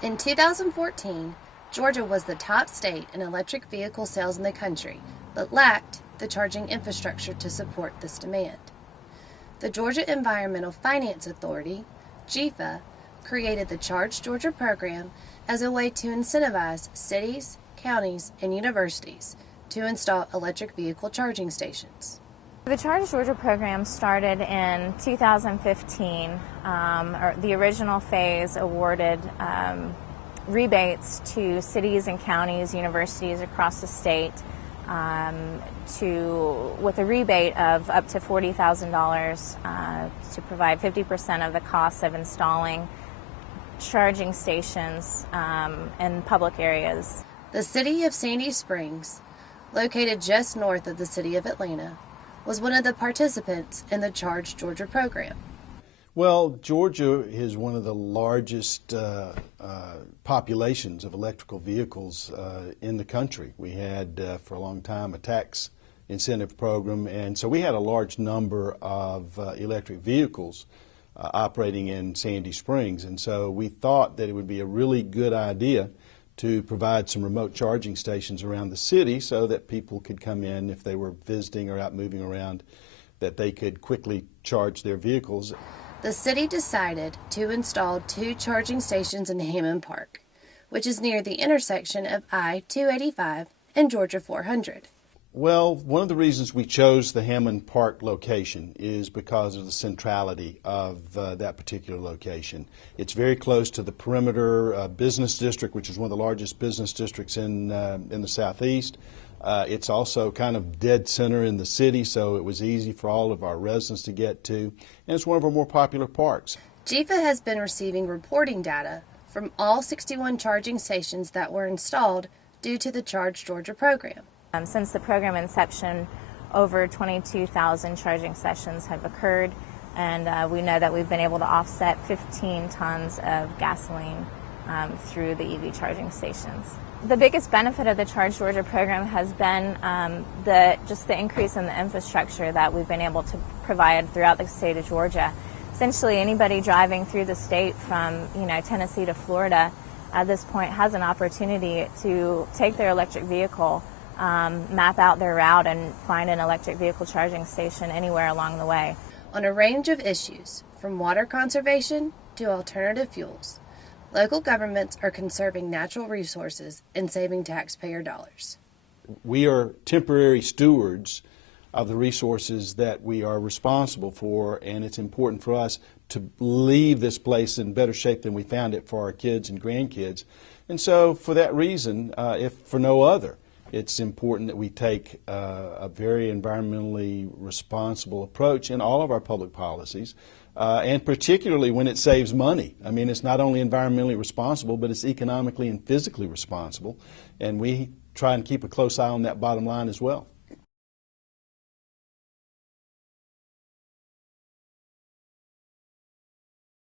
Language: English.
In 2014, Georgia was the top state in electric vehicle sales in the country, but lacked the charging infrastructure to support this demand. The Georgia Environmental Finance Authority, GEFA, created the Charge Georgia program as a way to incentivize cities, counties, and universities to install electric vehicle charging stations. The Charge Georgia program started in 2015. The original phase awarded rebates to cities and counties, universities across the state with a rebate of up to $40,000 to provide 50% of the costs of installing charging stations in public areas. The city of Sandy Springs, located just north of the city of Atlanta, was one of the participants in the Charge Georgia program. Well, Georgia is one of the largest populations of electrical vehicles in the country. We had for a long time a tax incentive program, and so we had a large number of electric vehicles operating in Sandy Springs, and so we thought that it would be a really good idea to provide some remote charging stations around the city so that people could come in if they were visiting or out moving around, that they could quickly charge their vehicles. The city decided to install 2 charging stations in Hammond Park, which is near the intersection of I-285 and Georgia 400. Well, one of the reasons we chose the Hammond Park location is because of the centrality of that particular location. It's very close to the perimeter business district, which is one of the largest business districts in the southeast. It's also kind of dead center in the city, so it was easy for all of our residents to get to, and it's one of our more popular parks. GEFA has been receiving reporting data from all 61 charging stations that were installed due to the Charge Georgia program. Since the program inception, over 22,000 charging sessions have occurred, and we know that we've been able to offset 15 tons of gasoline through the EV charging stations. The biggest benefit of the Charge Georgia program has been just the increase in the infrastructure that we've been able to provide throughout the state of Georgia. Essentially, anybody driving through the state from Tennessee to Florida at this point has an opportunity to take their electric vehicle, map out their route, and find an electric vehicle charging station anywhere along the way. On a range of issues, from water conservation to alternative fuels, local governments are conserving natural resources and saving taxpayer dollars. We are temporary stewards of the resources that we are responsible for, and it's important for us to leave this place in better shape than we found it for our kids and grandkids. And so for that reason, if for no other, it's important that we take a very environmentally responsible approach in all of our public policies, and particularly when it saves money. I mean, it's not only environmentally responsible, but it's economically and physically responsible, and we try and keep a close eye on that bottom line as well.